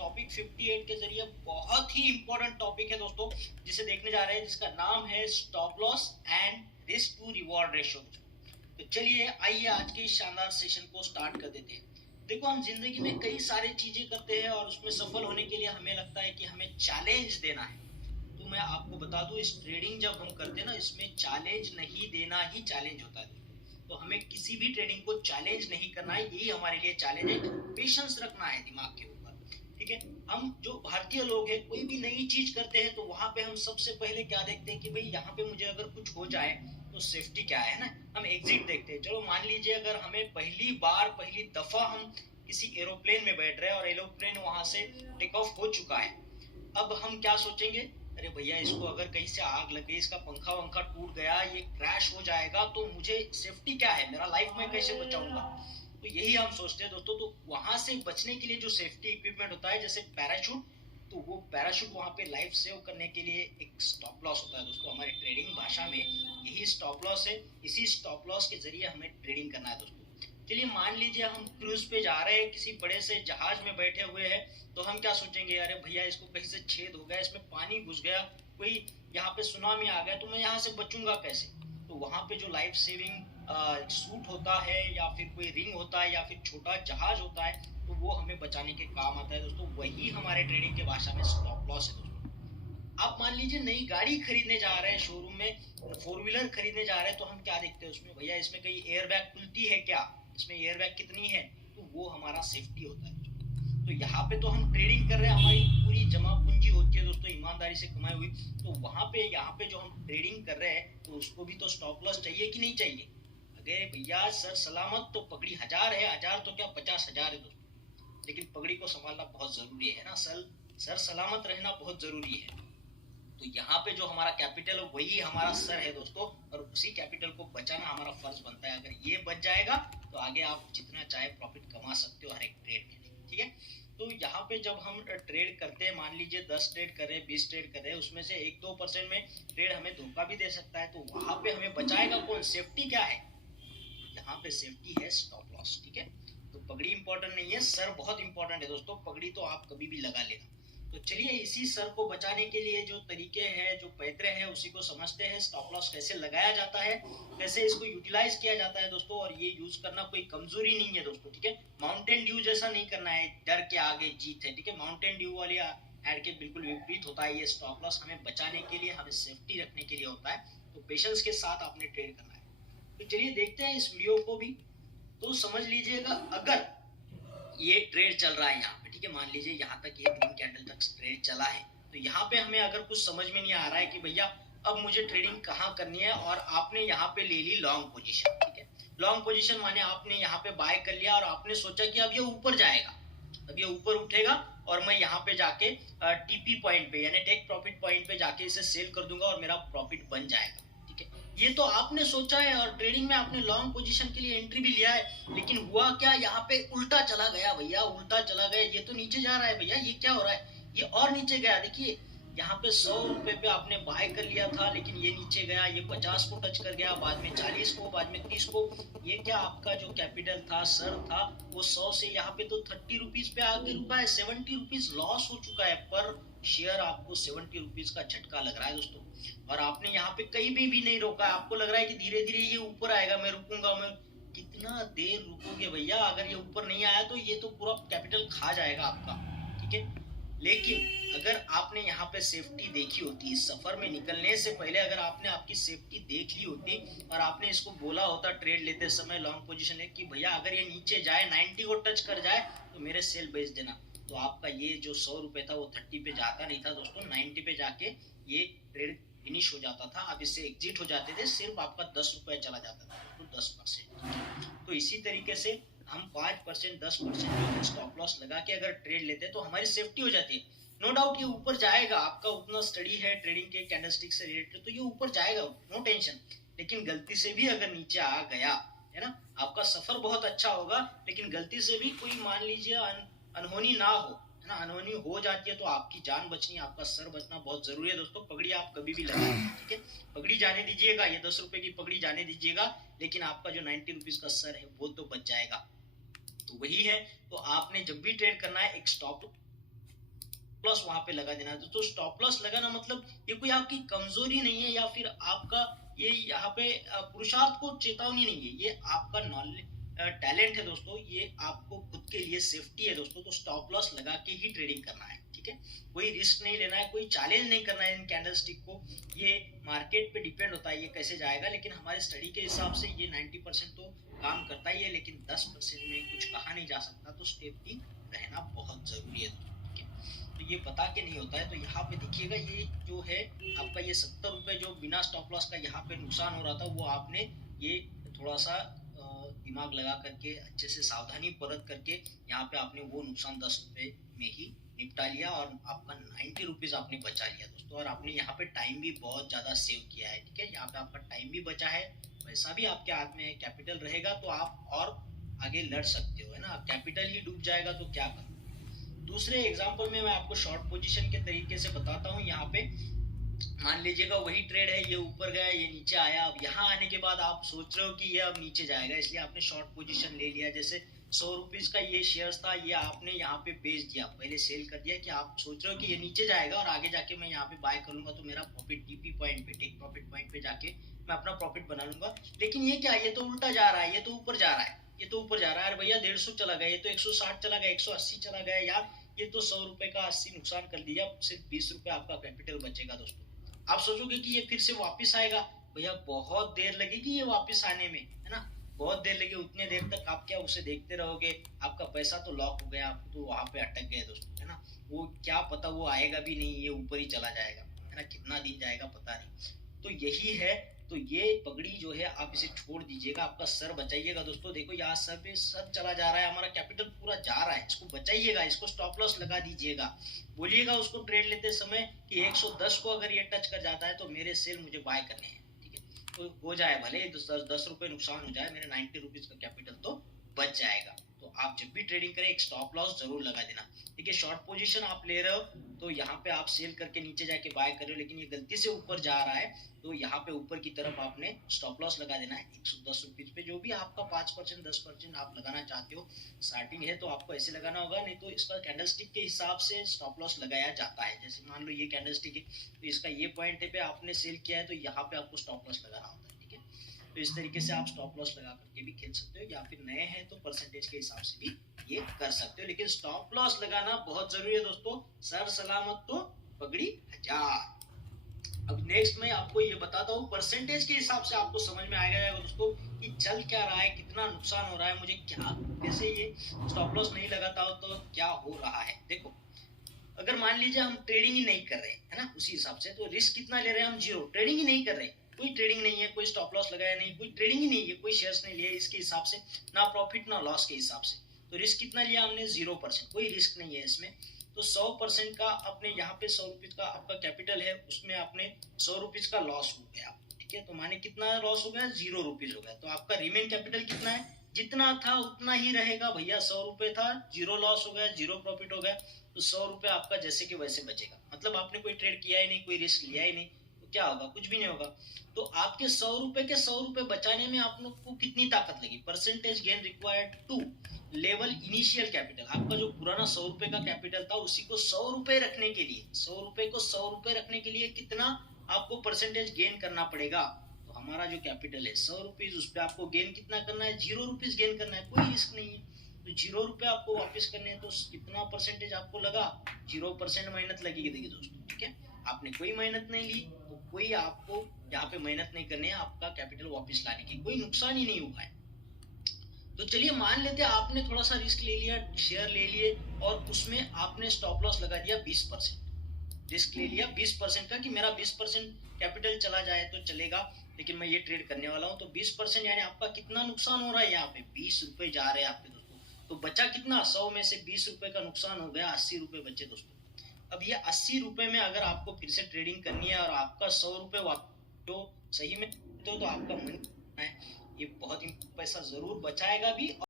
Topic 58 के जरिए बहुत ही इंपॉर्टेंट टॉपिक है दोस्तों, जिसे देखने जा रहे हैं, जिसका नाम है stop loss and risk to reward ratio. तो चलिए आइए आज के इस शानदार सेशन को स्टार्ट कर देते हैं। देखो, हम जिंदगी में कई सारी चीजें करते हैं और उसमें सफल होने के लिए हमें लगता है कि हमें चैलेंज देना है। तो मैं आपको बता दूं, इस ट्रेडिंग जब हम करते हैं ना, इसमें चैलेंज नहीं देना ही चैलेंज होता है। तो हमें किसी भी ट्रेडिंग को चैलेंज नहीं करना है, यही हमारे लिए चैलेंज है। पेशेंस रखना है दिमाग के ऊपर, ठीक है। हम जो भारतीय लोग हैं, कोई भी नई चीज करते हैं तो वहां पे हम सबसे पहले क्या देखते हैं कि भाई यहाँ पे मुझे अगर कुछ हो जाए तो सेफ्टी क्या है ना। हम एग्जिट देखते हैं। चलो मान लीजिए अगर हमें पहली दफा हम किसी एरोप्लेन में बैठ रहे हैं और एरोप्लेन वहां से टेक ऑफ हो चुका है, अब हम क्या सोचेंगे, अरे भैया इसको अगर कहीं से आग लग गई, इसका पंखा वंखा टूट गया, ये क्रैश हो जाएगा, तो मुझे सेफ्टी क्या है, मेरा लाइफ में कैसे बचाऊंगा। तो यही हम सोचते हैं दोस्तों। तो वहां से बचने के लिए जो सेफ्टी इक्विपमेंट होता है, जैसे पैराशूट, तो वो पैराशूट वहां पे लाइफ सेव करने के लिए एक स्टॉप लॉस होता है दोस्तों। हमारी ट्रेडिंग भाषा में यही स्टॉप लॉस है। इसी स्टॉप लॉस के जरिए हमें ट्रेडिंग करना है दोस्तों। चलिए मान लीजिए हम क्रूज पे जा रहे हैं, किसी बड़े से जहाज में बैठे हुए हैं, तो हम क्या सोचेंगे, अरे भैया इसको कहीं से छेद हो गया, इसमें पानी घुस गया, कोई यहाँ पे सुनामी आ गया, तो मैं यहाँ से बचूंगा कैसे। तो वहां पे जो लाइफ सेविंग सूट होता है, या फिर कोई रिंग होता है, या फिर छोटा जहाज होता है, तो वो हमें बचाने के काम आता है दोस्तों। वही हमारे ट्रेडिंग के भाषा में स्टॉप लॉस है दोस्तों। आप मान लीजिए नई गाड़ी खरीदने जा रहे हैं, शोरूम में 4 व्हीलर खरीदने जा रहे हैं, तो हम क्या देखते हैं उसमें, भैया इसमें कहीं एयर बैग खुलती है क्या, इसमें एयर बैग कितनी है, तो वो हमारा सेफ्टी होता है। तो यहाँ पे तो हम ट्रेडिंग कर रहे हैं, हमारी पूरी जमा पूंजी होती है दोस्तों, ईमानदारी से कमाई हुई। तो वहां पे यहाँ पे जो हम ट्रेडिंग कर रहे हैं, तो उसको भी तो स्टॉप लॉस चाहिए कि नहीं चाहिए। अगर भैया सर सलामत, तो पगड़ी 1000 है, 1000 तो क्या 50,000 है दोस्तों, लेकिन पगड़ी को संभालना बहुत जरूरी है ना। सर सलामत रहना बहुत जरूरी है। तो यहाँ पे जो हमारा कैपिटल है वही हमारा सर है दोस्तों, और उसी कैपिटल को बचाना हमारा फर्ज बनता है। अगर ये बच जाएगा तो आगे आप जितना चाहे प्रॉफिट कमा सकते हो हर एक ट्रेड में, ठीक है। तो यहाँ पे जब हम ट्रेड करते हैं, मान लीजिए 10 ट्रेड कर रहे हैं, 20 ट्रेड कर रहे हैं, उसमें से 1-2% में ट्रेड हमें धोखा भी दे सकता है, तो वहां पे हमें बचाएगा कौन, सेफ्टी क्या है, यहाँ पे सेफ्टी है स्टॉप लॉस, ठीक है। तो पगड़ी इंपॉर्टेंट नहीं है, सर बहुत इंपॉर्टेंट है दोस्तों। पगड़ी तो आप कभी भी लगा लेना। तो चलिए इसी सर को बचाने के लिए जो तरीके हैं, जो पैतरे हैं, उसी को समझते हैं। स्टॉप लॉस कैसे लगाया जाता है, कैसे इसको यूटिलाइज किया जाता है दोस्तों। और ये यूज करना कोई कमजोरी नहीं है दोस्तों, ठीक है। माउंटेन ड्यू जैसा नहीं करना है, डर के आगे जीत है, ठीक है। माउंटेन ड्यू वाली एड के बिल्कुल विपरीत होता है ये स्टॉप लॉस। हमें बचाने के लिए, हमें सेफ्टी रखने के लिए होता है। तो पेशेंस के साथ आपने ट्रेड करना है। तो चलिए देखते हैं इस वीडियो को भी। तो समझ लीजिएगा, अगर ये ट्रेड चल रहा है यहाँ पे, ठीक है, मान लीजिए यहाँ तक ये 3 कैंडल तक ट्रेड चला है, तो यहाँ पे हमें अगर कुछ समझ में नहीं आ रहा है कि भैया अब मुझे ट्रेडिंग कहाँ करनी है, और आपने यहाँ पे ले ली लॉन्ग पोजीशन, ठीक है। लॉन्ग पोजीशन माने आपने यहाँ पे बाय कर लिया और आपने सोचा कि अब ये ऊपर जाएगा, अब ये ऊपर उठेगा और मैं यहाँ पे जाके टीपी पॉइंट पे, यानी टेक प्रॉफिट पॉइंट पे जाके इसे सेल कर दूंगा और मेरा प्रॉफिट बन जाएगा, ठीक है। ये तो आपने सोचा है और ट्रेडिंग में आपने लॉन्ग पोजीशन के लिए एंट्री भी लिया है, लेकिन हुआ क्या, यहाँ पे उल्टा चला गया भैया, उल्टा चला गया। ये तो नीचे जा रहा है भैया, ये क्या हो रहा है, ये और नीचे गया। देखिए यहाँ पे 100 रुपए पे आपने बाय कर लिया था, लेकिन ये नीचे गया, ये 50 को टच कर गया, बाद में 40 को, बाद में 30 को। ये क्या, आपका जो कैपिटल था, सर था, वो 100 से यहाँ पे तो 30 रुपीज पे आके रुका है। 70 रुपीज लॉस हो चुका है पर शेयर। आपको 70 रुपीज का झटका लग रहा है दोस्तों, और आपने यहाँ पे कहीं भी नहीं रोका है। आपको लग रहा है कि धीरे धीरे ये ऊपर आएगा, मैं रुकूंगा। मैं कितना देर रुकोगे भैया, अगर ये ऊपर नहीं आया तो ये तो पूरा कैपिटल खा जाएगा आपका, ठीक है। लेकिन अगर आपने यहाँ पे सेफ्टी देखी होती, इस सफर में निकलने से पहले अगर आपने आपकी सेफ्टी देख ली होती और आपने इसको बोला होता ट्रेड लेते समय, लॉन्ग पोजीशन है, कि भैया अगर ये नीचे जाए, 90 को टच कर जाए, तो मेरे सेल बेच देना, तो आपका ये जो 100 रुपए था वो 30 पे जाता नहीं था दोस्तों, 90 पे जाके ये ट्रेड फिनिश हो जाता था। आप इससे एग्जिट हो जाते थे, सिर्फ आपका 10 रुपए चला जाता था, तो 10%। तो इसी तरीके से हम 5%, 10% स्टॉप लॉस लगा के अगर ट्रेड लेते हैं तो हमारी सेफ्टी हो जाती है। नो डाउट ये ऊपर जाएगा, आपका उतना स्टडी है ट्रेडिंग के कैंडलस्टिक से रिलेटेड, तो ये ऊपर जाएगा, नो टेंशन। लेकिन गलती से भी अगर नीचे आ गया, है ना, आपका सफर बहुत अच्छा होगा, लेकिन गलती से भी कोई मान लीजिए अनहोनी ना हो, है ना, अनहोनी हो जाती है तो आपकी जान बचनी, आपका सर बचना बहुत जरूरी है दोस्तों। पगड़ी आप कभी भी लगाएं, ठीक है। पगड़ी जाने दीजिएगा, ये 10 रुपए की पगड़ी जाने दीजिएगा, लेकिन आपका जो 90 रुपीज का सर है वो तो बच जाएगा। तो वही है, तो आपने जब भी ट्रेड करना है, एक स्टॉप लॉस वहां पे लगा देना। तो स्टॉप लॉस लगाना मतलब ये कोई आपकी कमजोरी नहीं है या फिर आपका ये यहाँ पे पुरुषार्थ को चेतावनी नहीं है, ये आपका नॉलेज टैलेंट है दोस्तों, ये आपको खुद के लिए सेफ्टी है दोस्तों। तो स्टॉप लॉस लगा के ही ट्रेडिंग करना है, ठीक है। कोई रिस्क नहीं लेना है, कोई चैलेंज नहीं करना है इन कैंडल स्टिक को। ये मार्केट पे डिपेंड होता है ये कैसे जाएगा, लेकिन हमारे स्टडी के हिसाब से ये 90% तो काम करता ही है, लेकिन 10% में कुछ कहा नहीं जा सकता। तो स्टेप रहना बहुत जरूरी है, ठीक है। तो ये बता के नहीं होता है। तो यहाँ पे देखिएगा ये जो है आपका ये 70 रुपए जो बिना स्टॉप लॉस का यहाँ पे नुकसान हो रहा था, वो आपने ये थोड़ा सा दिमाग लगा करके अच्छे से सावधानी बरत करके यहाँ पे आपने वो नुकसान 10 रुपए में ही निपटा लिया और आपका 90 रुपीज आपने बचा लिया दोस्तों। और आपने यहाँ पे टाइम भी बहुत ज्यादा सेव किया है, ठीक है। यहाँ पे आपका टाइम भी बचा है, पैसा भी आपके हाथ में है, कैपिटल रहेगा तो आप और आगे लड़ सकते हो, है ना। कैपिटल ही डूब जाएगा तो क्या करोगे। दूसरे एग्जाम्पल में मैं आपको शॉर्ट पोजीशन के तरीके से बताता हूँ। यहाँ पे मान लीजिएगा वही ट्रेड है, ये ऊपर गया, ये नीचे आया। अब यहाँ आने के बाद आप सोच रहे हो कि ये अब नीचे जाएगा, इसलिए आपने शॉर्ट पोजीशन ले लिया। जैसे 100 रुपीज का ये शेयर था, ये आपने यहाँ पे बेच दिया, पहले सेल कर दिया कि आप सोच रहे हो कि ये नीचे जाएगा और आगे जाके मैं यहाँ पे बाय कर लूंगा तो मेरा प्रॉफिट टीपी पॉइंट पे, टेक प्रॉफिट पॉइंट पे जाके मैं अपना प्रॉफिट बना लूंगा। लेकिन ये क्या, ये तो उल्टा जा रहा है, ये तो ऊपर जा रहा है, ये तो ऊपर जा रहा है। अरे भैया 150 चला गया, ये तो 160 चला गया, 180 चला गया यार, ये तो 100 रुपए का 80 नुकसान कर दिया, सिर्फ 20 रुपए आपका कैपिटल बचेगा दोस्तों। आप सोचोगे कि ये फिर से वापस आएगा, भैया बहुत देर लगेगी ये वापस आने में, है ना, बहुत देर लगी। उतने देर तक आप क्या उसे देखते रहोगे, आपका पैसा तो लॉक हो गया, आप तो वहां पे अटक गए दोस्तों, है ना। वो क्या पता वो आएगा भी नहीं, ये ऊपर ही चला जाएगा, है ना, कितना दिन जाएगा पता नहीं। तो यही है। तो ये पगड़ी जो है आप इसे छोड़ दीजिएगा, आपका सर बचाइएगा दोस्तों। देखो यहाँ सर पे सर चला जा रहा है, हमारा कैपिटल पूरा जा रहा है, इसको बचाइएगा, इसको स्टॉप लॉस लगा दीजिएगा। बोलिएगा उसको ट्रेड लेते समय कि 110 को अगर ये टच कर जाता है तो मेरे सेल मुझे बाय करने हैं, ठीक है। तो हो जाए भले 10 रुपए नुकसान हो जाए, मेरे 90 रुपीज का कैपिटल तो बच जाएगा। तो आप जब भी ट्रेडिंग करें एक स्टॉप लॉस जरूर लगा देना। देखिए शॉर्ट पोजीशन आप ले रहे हो तो यहाँ पे आप सेल करके नीचे जाके बाय कर रहे हो, लेकिन ये गलती से ऊपर जा रहा है तो यहाँ पे ऊपर की तरफ आपने स्टॉप लॉस लगा देना है 110 रुपीज पे। जो भी आपका 5% 10% आप लगाना चाहते हो, स्टार्टिंग है तो आपको ऐसे लगाना होगा, नहीं तो इसका कैंडलस्टिक के हिसाब से स्टॉप लॉस लगाया जाता है। जैसे मान लो ये कैंडलस्टिक है तो इसका ये पॉइंट पे आपने सेल किया है तो यहाँ पे आपको स्टॉप लॉस लगाना होता है, ठीक है। तो इस तरीके से आप स्टॉप लॉस लगा करके भी खेल सकते हो, या फिर नए हैं तो परसेंटेज के हिसाब से भी ये कर सकते हो। लेकिन स्टॉप लॉस लगाना बहुत जरूरी है दोस्तों, सर सलामत तो पगड़ी हजार। अब नेक्स्ट मैं आपको ये बताता हूँ, परसेंटेज के हिसाब से आपको समझ में आएगा दोस्तों कि चल क्या रहा है, कितना नुकसान हो रहा है, मुझे क्या कैसे ये स्टॉप लॉस नहीं लगाता हो तो क्या हो रहा है। देखो अगर मान लीजिए हम ट्रेडिंग ही नहीं कर रहे हैं, है ना, उसी हिसाब से तो रिस्क कितना ले रहे हैं हम, जीरो, ट्रेडिंग ही नहीं कर रहे, कोई ट्रेडिंग नहीं है, कोई स्टॉप लॉस लगाया नहीं, कोई ट्रेडिंग ही नहीं है, कोई शेयर्स नहीं लिया इसके हिसाब से, ना प्रॉफिट ना लॉस के हिसाब से। तो रिस्क कितना लिया हमने, 0%, कोई रिस्क नहीं है इसमें। तो 100% का अपने यहाँ पे 100 रुपीज का आपका कैपिटल है, उसमें आपने 100 रुपीज का लॉस हो गया, ठीक है। तो माने कितना लॉस हो गया, 0 रुपीज हो गया। तो आपका रिमेन कैपिटल कितना है, जितना था उतना ही रहेगा भैया। 100 रुपए था, 0 लॉस हो गया, 0 प्रॉफिट हो गया, तो 100 रुपए आपका जैसे कि वैसे बचेगा। मतलब आपने कोई ट्रेड किया ही नहीं, कोई रिस्क लिया ही नहीं, तो क्या होगा, कुछ भी नहीं होगा। तो आपके 100 रुपए के 100 रुपए बचाने में आप लोग को कितनी ताकत लगी, percentage gain required to level initial capital. आपका जो पुराना 100 रुपए का कैपिटल था उसी को 100 रुपए रखने के लिए, 100 रुपए को 100 रुपए रखने के लिए कितना आपको परसेंटेज गेन करना पड़ेगा। तो हमारा जो कैपिटल है 100 रुपीज, उस पर आपको गेन कितना करना है, 0 रुपीज गेन करना है, कोई रिस्क नहीं है। तो 0 रुपए आपको वापस करने हैं तो कितना परसेंटेज आपको लगा, 0% मेहनत लगेगी। देखिए दोस्तों, ठीक है, आपने कोई मेहनत नहीं ली तो कोई आपको यहाँ पे मेहनत नहीं करनी है, आपका कैपिटल वापस लाने की कोई नुकसान ही नहीं हुआ है। तो चलिए मान लेते हैं आपने थोड़ा सा रिस्क ले लिया, शेयर ले लिए और उसमें आपने स्टॉप लॉस लगा दिया 20%, रिस्क ले लिया 20% का कि मेरा 20% कैपिटल चला जाए तो चलेगा, लेकिन मैं ये ट्रेड करने वाला हूँ। तो 20% यानी आपका कितना नुकसान हो रहा है, यहाँ पे 20 रुपए जा रहे हैं आपके दोस्तों। तो बचा कितना, 100 में से 20 रुपए का नुकसान हो गया, 80 रुपए बचे दोस्तों। अब ये 80 रुपए में अगर आपको फिर से ट्रेडिंग करनी है और आपका 100 रुपए तो सही में तो आपका मन है, ये बहुत ही पैसा जरूर बचाएगा भी।